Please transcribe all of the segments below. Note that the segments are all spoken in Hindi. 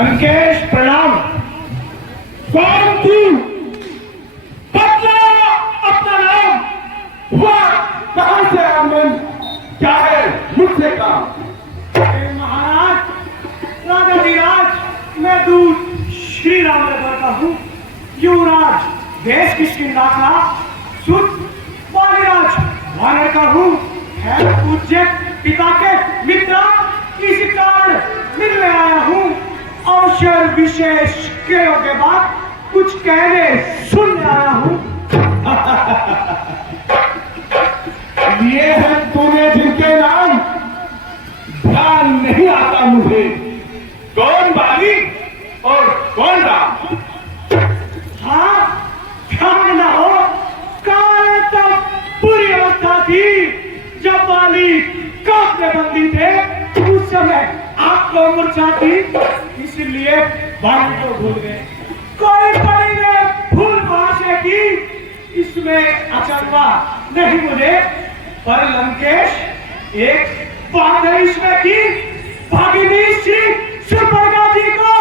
लंकेश प्रणाम। कौन तू? बदला अपना नाम। हुआ कहां से आगमन? क्या है मुझसे काम? महाराज, राजा धीराज, मैं दूत श्री राम नगर का हूँ। युवराज देश किष्किंधा का सुत वालिराज वानर का हूँ। है पूज्य पिता के मित्र, इस कारण मिलने आया हूँ। अवसर विशेष के बाद कुछ कहने सुनने आया हूँ। ये है तूने जिनके नाम, ध्यान नहीं आता मुझे। कौन बाली और कौन राम? हाँ, ध्यान न हो। कारण तब पूरी अवस्था थी जब वाली कांप में बंदी थे। उस समय आपको मूर्छा थी, इसलिए वाली को भूल गए। कोई बड़ी ने भूल भाषा की, इसमें अचंभा नहीं मुझे। पर लंकेश एक बात है इसमें की, भागिनी श्री सुपर्णा जी को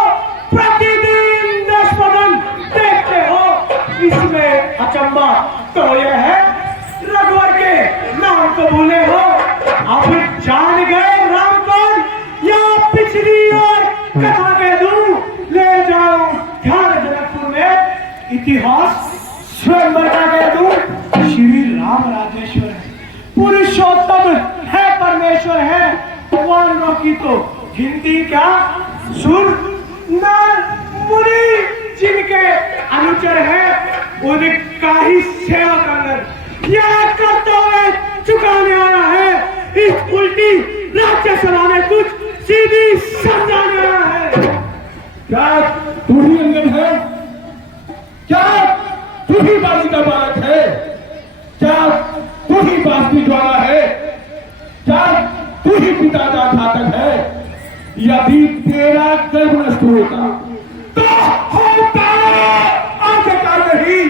प्रतिदिन 10 बदन देखते हो। इसमें अचंभा तो यह है रघुवर के नाम को भूले हो। अब जान गए राम कौन, या पिछली और कथा कह दूं? ले जाओ ध्यान जनकपुर में, इतिहास स्वयंवर का कह दूं। श्री राम राजेश्वर है, पुरुषोत्तम है, परमेश्वर है। वानरों की तो गिनती क्या, सुर नर मुनि जिनके अनुचर है, उनका ही सेवा कर यह कर्तव्य चुकाने आया है। इस उल्टी राज्य सभा में कुछ सीधी समझाने आया है। क्या तू ही अंगद है? क्या तू ही बाली का बालक है? क्या तू ही बांसुरी ज्वाला है? क्या तू ही पिता का घातक है? यदि तेरा गर्भ नष्ट होता तो होता अंधकार नहीं,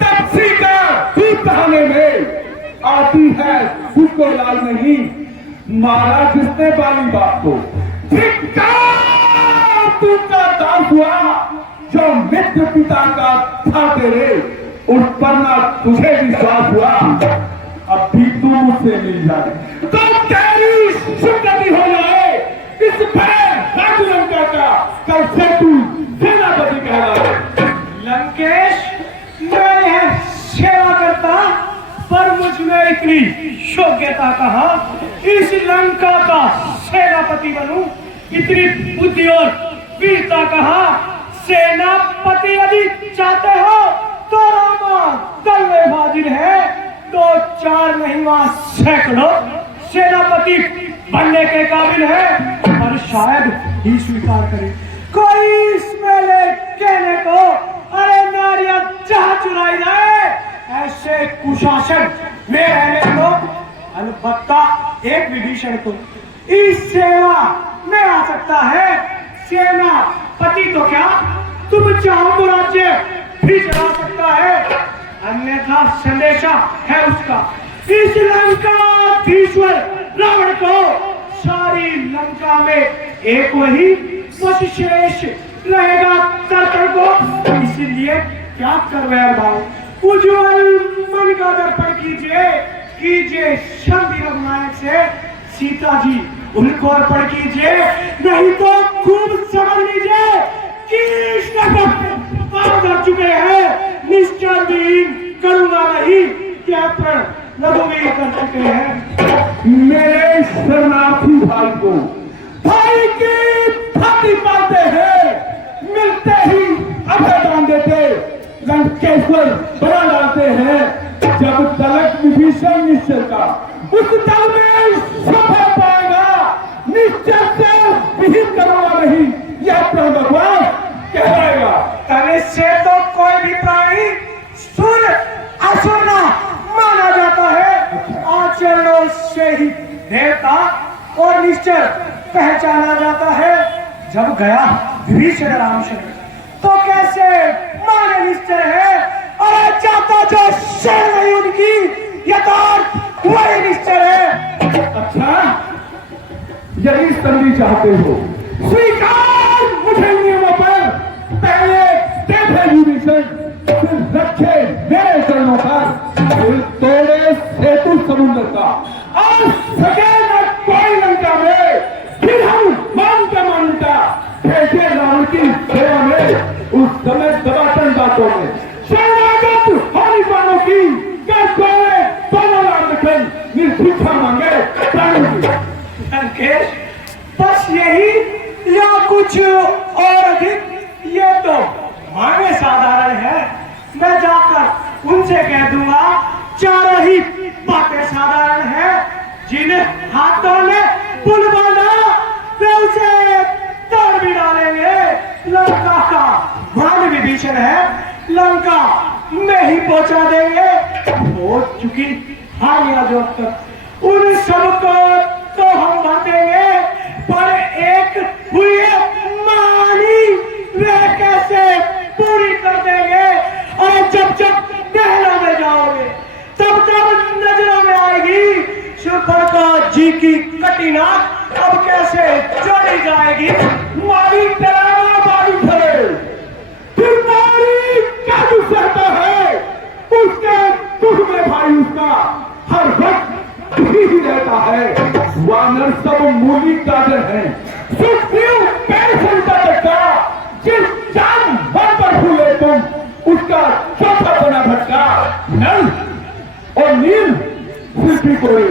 तपसी का दूध बहाने में आती है उसको लाल नहीं। मारा जिसने बाली बाप को, तू का दान हुआ जो मित्र पिता का था तेरे, उस पर ना तुझे विश्वास हुआ। अब भी तू मुझसे मिल जाए तो तेरी सुगति हो जाए। इस भय लंका का कल से तू सेनापति कहलाए। लंकेश, मैं यह सेवा करता, पर मुझ में इतनी योग्यता कहाँ इस लंका का सेनापति बनूं? इतनी बुद्धि और वीरता कहाँ? सेनापति यदि चाहते हो तो रामा दल में हाजिर है। 2-4 नहीं, वहां सैकड़ों सेनापति बनने के काबिल है। पर शायद ही स्वीकार करे कोई इसमें ले कहने को, अरे नारियां जहां चुराई जाए ऐसे कुशासन में रहने को। अलबत्ता एक विभीषण को इस सेवा में आ सकता है। सेनापति तो क्या, तुम चाहो तो राज्य भी चला सकता है, अन्यथा संदेशा है उसका इस लंकाधीश्वर रावण को। सारी लंका में एक वही शेष रहेगा तरतर को। इसलिए क्या कर रहे भाव, उज्ज्वल मन का दर्पण कीजिए शक्ति रघुनायक से सीता जी उनको अर्पण कीजिए। नहीं तो खूब समझ लीजिए कृष्ण भक्त कर चुके हैं। निश्चय दीन करुणा नहीं, क्या प्रण रघुवीर कर चुके हैं। मेरे शरणार्थी भाई को भाई की भांति पाते हैं, मिलते ही अभय दान देते, लंकेश्वर बना डालते हैं। जब तलक विभीषण निश्चय का उस दल में शोभा पाएगा, निश्चय से विहित करूंगा नहीं, यह प्रण भगवान कहलाएगा। तनिष्ठ से तो कोई भी प्राणी सुर असुर ना माना जाता है। आचरणों से ही देवता और निश्चय पहचाना जाता है। जब गया विभीषण रामचंद्र तो कैसे माने निश्चय है, और चाहता जो शरण नहीं उनकी यथार्थ वही निश्चय है। अच्छा, यदि संधि चाहते हो स्वीकार मुझे दोनों लाल निर्भिक्षा मांगे प्राणी। लंकेश, बस यही या कुछ और अधिक? ये तो मांगे साधारण है। मैं जाकर उनसे कह दूंगा, चार ही बातें साधारण है। जिन हाथों ने पुल बांधा वे उसे तोड़ भी डालेंगे। लंका का मान विभीषण है, लंका में ही पहुंचा देंगे। हो चुकी हानियां जो अब तक, उन सबको तो हम बांटेंगे, पर एक हुई मानी वे कैसे पूरी कर देंगे। और जब जब महलों में जाओगे तब तब नजरों में आएगी सुपर्णा जी की कटी नाक अब कैसे जोड़ी जाएगी। मारी डरावा मारी है, फिर नारी क्या सहता है, उसके दुख में भाई उसका हर वक्त दुखी ही रहता है। वानर सब मूली गाजर है, सुखदेव पैर से उतर जिस जान मन पर भूले तुम उसका चौथा बना भटका। नल और नील सिर भी कोई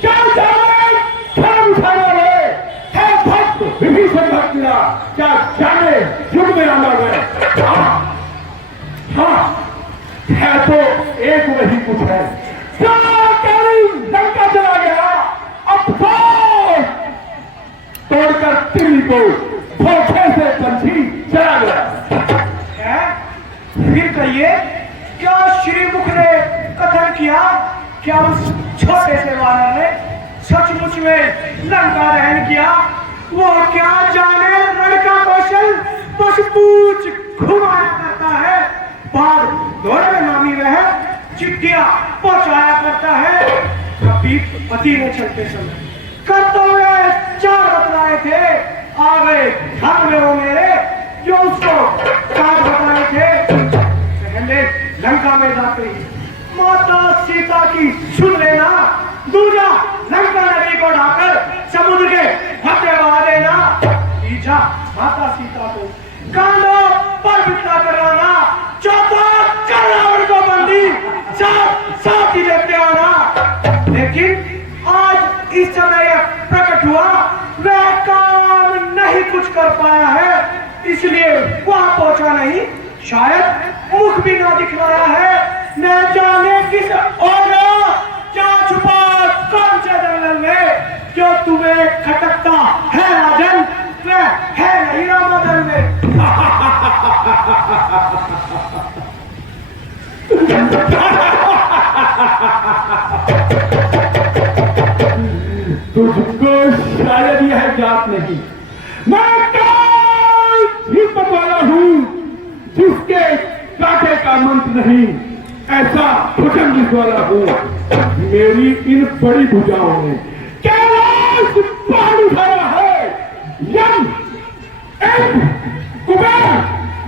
क्या जाने खर उठाना है भक्त विभीषण भक्तिया, क्या जाने युग में आना है। हाँ है तो एक वही कुछ है, क्या करी लंका चला गया, अफसोस तोड़कर तिली को धोखे से पंछी चला गया है। फिर कहिए, क्या श्रीमुख ने कथन किया, क्या उस छोटे से वानर ने सचमुच में लंका दहन किया? वो क्या जाने रण का कौशल, बस पूछ घुमाया करता है, बाघ दौड़े में नामी वह चिट्ठियां पहुंचाया करता है। कभी पति में चलते समय कर्तव्य चार बतलाए थे, आ गए घर में वो मेरे जो उसको चार बताए थे। पहले लंका में जाते ही माता सीता की सुन लेना, दूसरा लंका नदी को ढाकर समुद्र के मध्य बहा देना, तीसरा माता सीता को कांडों पर बिता कराना, चौथा रावण को बंदी साथ ही लेते आना। लेकिन आज इस समय यह प्रकट हुआ, वह काम नहीं कुछ कर पाया है, इसलिए वहां पहुंचा नहीं। शायद मुख भी ना दिखलाया है, न जाने किस और क्या छुपा कौन से जंगल में जो तुम्हें खटकता है राजन, वह है नहीं रामादल में। तुझको शायद यह ज्ञात नहीं, मैं हिम्मत वाला हूं जिसके काटे का मंत्र नहीं, ऐसा भुजंग वाला हूं। मेरी इन बड़ी भुजाओं ने कैलाश पहाड़ उठाया है, यम कुबेर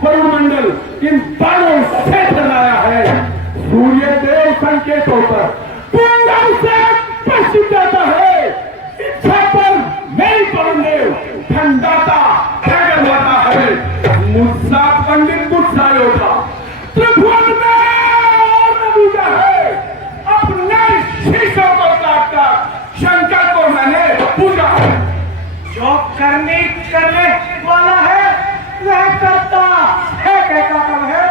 वरुण मंडल इन बाणों से बनाया है। सूर्य देव संकेतों पर पूरा से पश्चिम जाता है, इच्छा पर मेरी वरुण देव ठंडाता खैगन होता है। मुस्सा पंडित मुस्सा योद्धा त्रिभुवन में नबूजा है, अपने शीशों को काटकर शंकर को मैंने पूजा है। जो करने वाला है वह करता है, कहता कब है।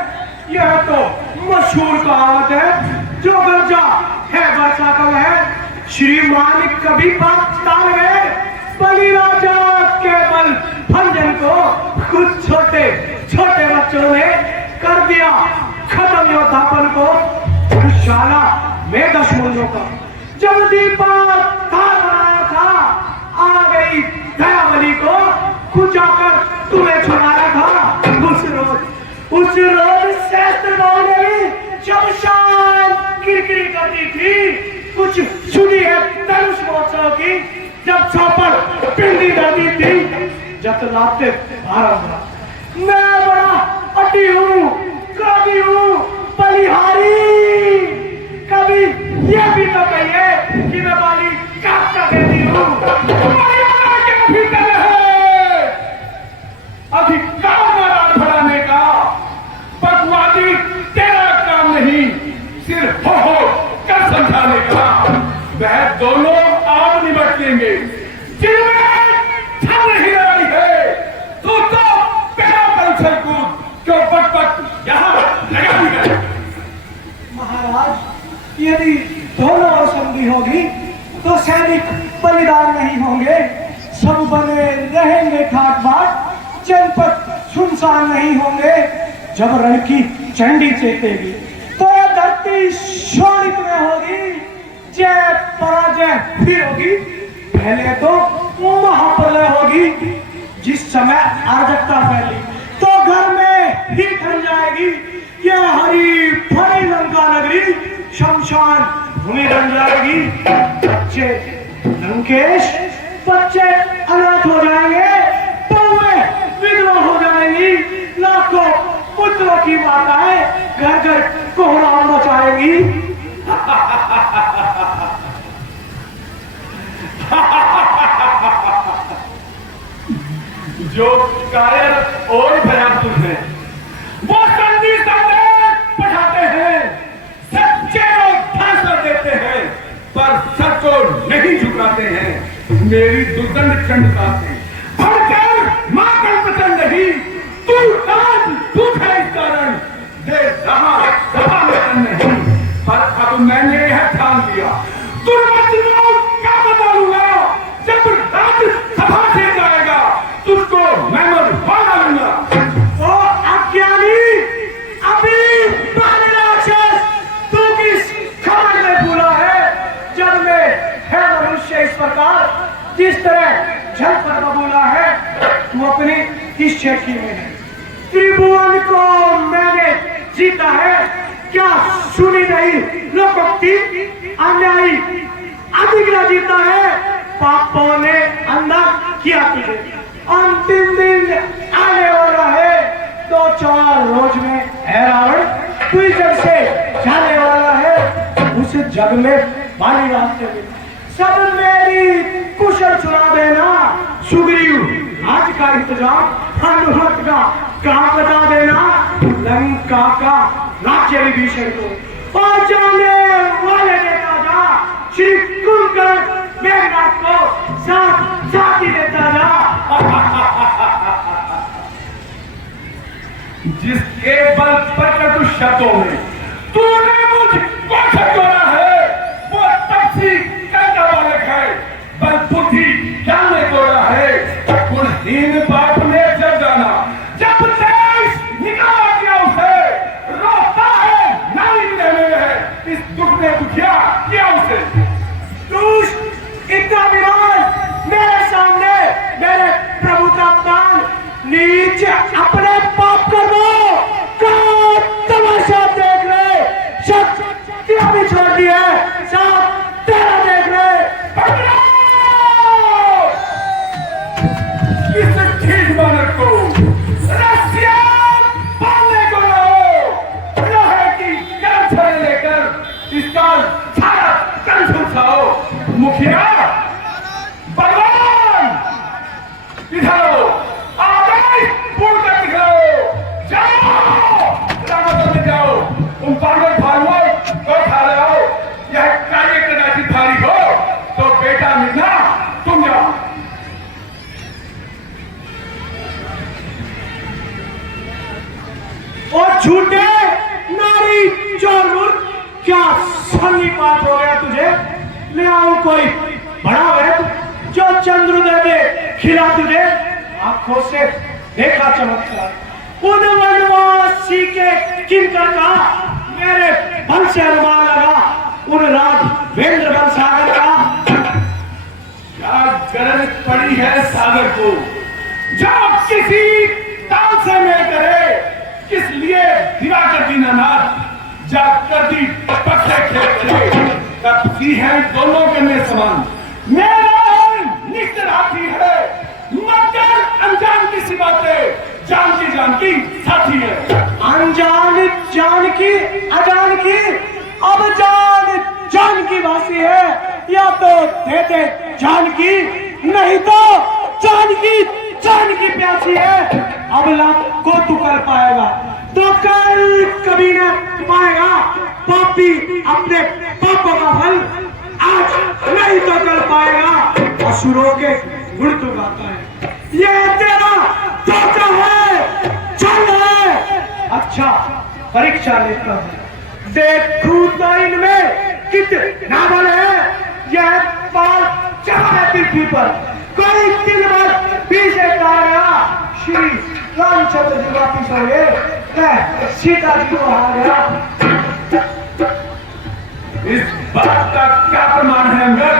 यह तो मशहूर कहावत है, जो गरजा है बरसा कब है। श्रीमान कभी बात टाल गए, बलि राजा के बल भंजन को कुछ छोटे छोटे बच्चों ने कर दिया खत्म योद्धापन को। शाला में दुश्मनों का जब दीपक धार बनाया था, आ गई दयावली को खुद जाकर तुम्हें छुड़ाया था। उस रोज सहस्त्रबाहु ने भी जब शाम किरकिरी करती थी, कुछ सुनी है धनुष महोत्सव की, जब छापर पिंडी जाती थी, जब लाते भारत। मैं बड़ा अटी हूँ, कभी हूँ बलिहारी, कभी ये भी तो कहिए कि मैं बाली काट देती हूँ। अधिकार नाराज बढ़ाने का बकवादी तेरा काम नहीं, सिर्फ हो समझाने का, वह दोनों आप निपट लेंगे जिनमें थम नहीं लड़ाई है। तो पहला परीक्षण कूद क्यों पट यहाँ लगा ही है। महाराज, यदि दोनों ओर संधि होगी तो सैनिक बलिदान नहीं होंगे, सब बने रहेंगे ठाट बाट, जनपद सुनसान नहीं होंगे। जब रण की चंडी चेतेगी तो यह धरती शोणित में होगी, जय पराजय फिर होगी। पहले तो महाप्रलय होगी, जिस समय अराजकता फैली तो घर में ही ठन जाएगी। यह हरी भरी लंका नगरी शमशान भूमि बन जाएगी। बच्चे लंकेश, बच्चे अनाथ हो जाएंगे, बहुएं विधवा हो जाएंगी, लाखों पुत्रों की माताएं घर घर कोहराम मचाएंगी। जो कायर और भयातुर है वो संधि संदेश पढ़ाते हैं, सच्चे लोग फांसा देते हैं पर सच को नहीं झुकाते हैं। मेरी दुर्दंड चंडता से भड़कर मातम पसंद नहीं, तू आज दुख है इस कारण दे रहा सभा में नहीं। पर अब मैंने यह ठान लिया, दुर्मतियों क्या बताऊंगा जब राज सभा से जाएगा, तुझको मैं मरवा डालूंगा। ओ अज्ञानी, अभी बाली राक्षस, तू किस खबर में भूला है? जब मैं है मनुष्य इस प्रकार, जिस तरह जल पर बोला है, तू अपनी किस चेकी में है? त्रिभुवन को मैंने जीता है, क्या सुनी नहीं लोकोक्ति? अन्यायी अधिक जीता है, पापों ने अंधा किया तुझे। अंतिम दिन आने वाला है, 2-4 रोज में है रावण, तू जग से जाने वाला है। उस जग में बाली रास्ते में सब मेरी कुशल सुना देना। सुग्रीव आज का इंतजाम हनुमत का काम बता देना। लंका का राज्य विभीषण को और जाने वाले नेता जा, श्री कुंभकर्ण मेघनाथ को साथ साथ ही देता जा। जिसके बल पर तू शब्दों में तूने मुझको छटोरा है, वो तपसी कहता बालक है, बल बुद्धि ज्ञान में तोड़ा है। गुणहीन बाप ने जब जाना, जब देश निकाल दिया उसे, रोता है नारी रहने में है, इस दुख ने दुखिया किया उसे। दुष्ट इतना विमान मेरे सामने, मेरे प्रभु का अपमान, नीच अपने पाप कर दो, तमाशा देख ले। शक क्या भी छोड़ दी है, सब तेरा देख ले। इस ठीक बालक को रस्सियां बांधने को लाओ, लोहे की गरछड़े लेकर इसका सारा तन झुकाओ। मुखिया बलवान, इधर आओ, आदेश पूर्ण कर दिखाओ, जाओ रामपुर में जाओ, उन पागल भाइयों को खा लाओ। यह कार्य कदाचित भारी हो तो बेटा मिलना, तुम जाओ। और झूठे नारी चोर, क्या सन्निपात हो गया तुझे? ले आओ कोई बड़ा वैद जो चंद्रोदय में खिला तुझे, आंखों से देखा चमत्कार। उन वनवासी के किंकर का मेरे बल से अनुमान लगा, उन राघवेंद्र बंसागर का। क्या गरज पड़ी है सागर को, जब किसी ताल से मेल करे, किस लिए दिवाकर दीनानाथ जब कर दी पक्षे खेल, तब सी है दोनों करने समान। मेरा निश्चय हाथी है, मगर अनजान की सी बातें जानकी साथी है। अनजान जानकी, अजान की, अब जान की वासी है, या तो दे दे जानकी, नहीं तो जानकी प्यासी है। अब लाख को तू कर पाएगा तो कल कभी न पाएगा, पापी अपने पापों का का फल आज नहीं तो कर पाएगा। असुरों के गुण तो गाता है, ये तेरा धोखा है, चल है। अच्छा परीक्षा लेता है, देखूं तो इनमें कितना बल है। यह पाल चढ़ा पृथ्वी पर, कोई 3 बार पीछे गया। श्री रामचंद्र जी वापिस हो गए, मैं सीता जी को आ गया। इस बात का क्या प्रमाण है अंगद?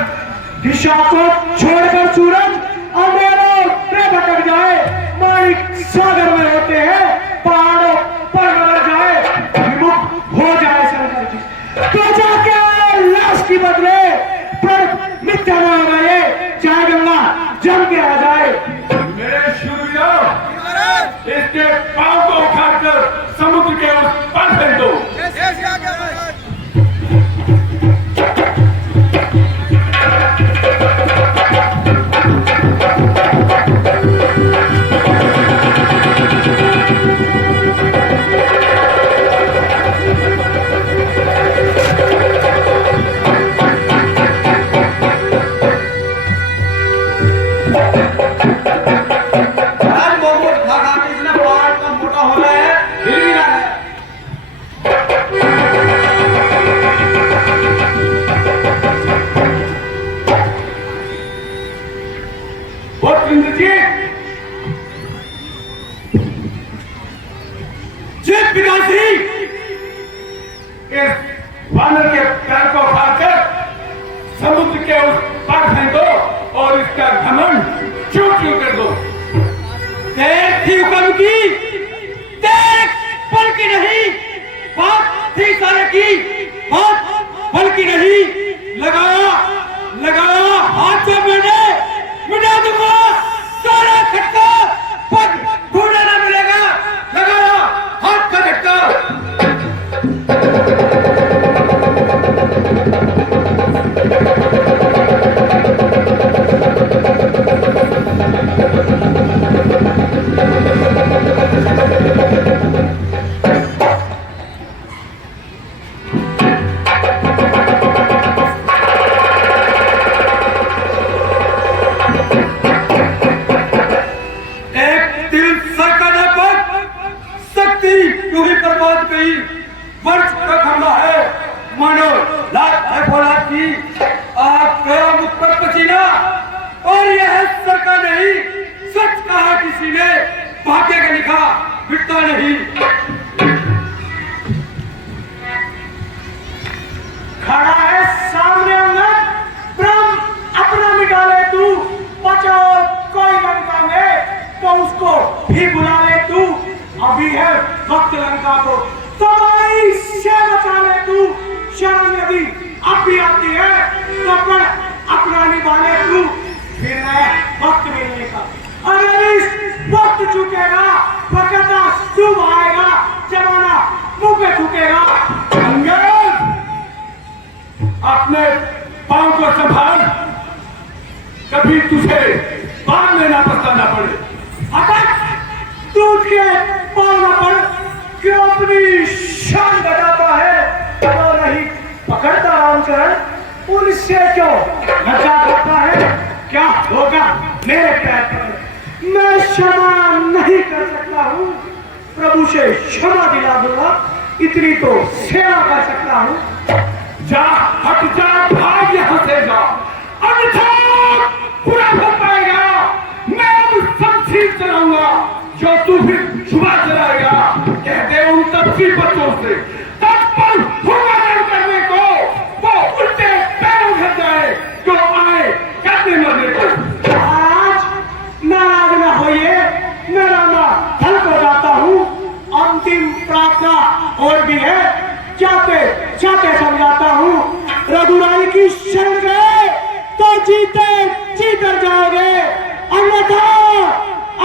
दिशा को छोड़कर सूरज अंधेरों में भटक जाए, माणिक सागर में होते हैं, पहाड़ों पर बदल जाए, विमुख हो जाए शंकर जी, तो जाके लाश की बदले पर मिथ्या न हो गए, चाहे गंगा जम के आ जाए। मेरे शूरवीरों, इसके पांव को उखाड़कर समुद्र के उस पार फेंक दो। वानर के पैर को उठाकर समुद्र के उस पार फेंक दो और इसका घमंड चूर-चूर कर दो। देख थी हुक्म की, देख पल की नहीं, बात थी सारे की, बात पल की नहीं। लगाया लगाया हाथ से मैंने मिटा दूंगा सारा खट्टा, पग ढूंढने ना मिलेगा। लगाया हाथ का झटका। वर्ष का खंभा है, मानो लाख है फौलाद की, आप गया मुझ पर पसीना, और यह सर का नहीं, सच कहा किसी ने, भाग्य का लिखा मिटता नहीं। खड़ा है सामने अंगद, ब्रह्म अपना मिटा ले तू, बचाओ कोई लंका में तो उसको भी बुला ले तू, अभी है वक्त लंका को तबाही से बचा ले तू, शर्म यदि अब भी आती है तो पर अपना निभा ले तू, फिर है वक्त मिलने का। अगर इस वक्त चुकेगा फकता शुभ आएगा, जमाना मुंह पे थूकेगा। अंगद, अपने पांव को संभाल, कभी तुझे बाद में ना पछताना पड़े। अगर दूध के पाँव न पड़ क्यों अपनी शान बताता है, तो नहीं पकड़ता रामचरण उनसे क्यों लज्जा करता है। क्या होगा मेरे पैर पर, मैं क्षमा नहीं कर सकता हूँ, प्रभु से क्षमा दिला दूंगा, इतनी तो सेवा कर सकता हूँ। जा, हट जा, भाग यहाँ से जा, अन्यथा बुरा हो पाएगा। मैं अब शमशीर चलाऊंगा जो तू फिर छुआ चलाएगा। कहते उन तपसी बच्चों से तत्पर होगा करने को, वो उल्टे पैरों उठ जाए जो आए कहते मरने को। आज नाराज न होइए, मैं रामा थल को जाता हूँ, अंतिम प्रार्थना और भी है, चाहते चाहते समझाता हूँ। रघुराई की शरण गए तो जीते जी कर जाओगे, अन्यथा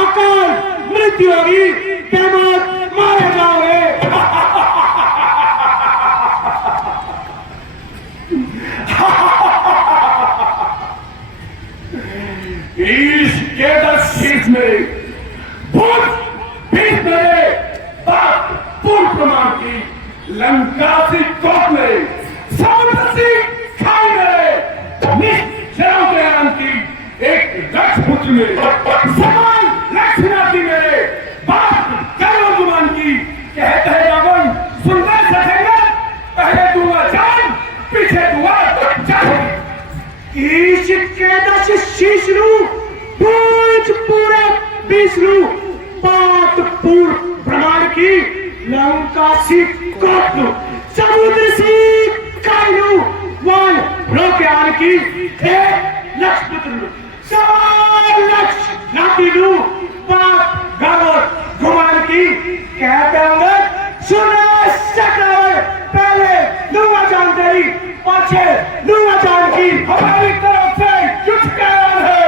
अकाल मृत्यु होगी, बेमौत मारे जाओगे। ईश के शीश में भूत भीत मेरे बाप पूर्व प्रमाण की लंका सी कोट में समुद्र सी हुए सवाल लक्ष्मणार्थी मेरे बात करो जुबान की कहते हैं रावण सुंदर सजेगा पहले दूंगा जान पीछे दूंगा जान ईश के दश शीशनु पूज पूरे विष्णु पात पूर प्रमाण की लंका सी कोटनु समुद्र सी कायनु वन रोक्यान की एक लक्ष्य पुत्र सवाल लक्ष्य नातीनु पात गावत गुमान की कहते होंगे सुना सकरावर पहले दूंगा जान तेरी पाछे दूंगा जान की हमारी तरफ से युद्ध का ऐलान है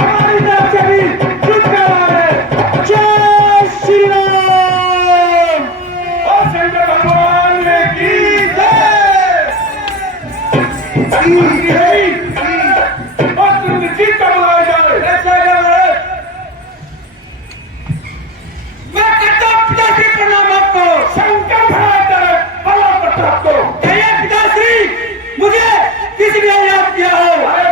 हमारी तरफ से भी युद्ध का ऐलान है जय श्री राम और शंकर भगवान ने की जय और तुम जीत का बुलाया जाए मैं करता हूं पिताश्री प्रणाम आपको शंकर भगवान तरफ बला प्रताप को पिताश्री मुझे किसी ने याद किया हो अरे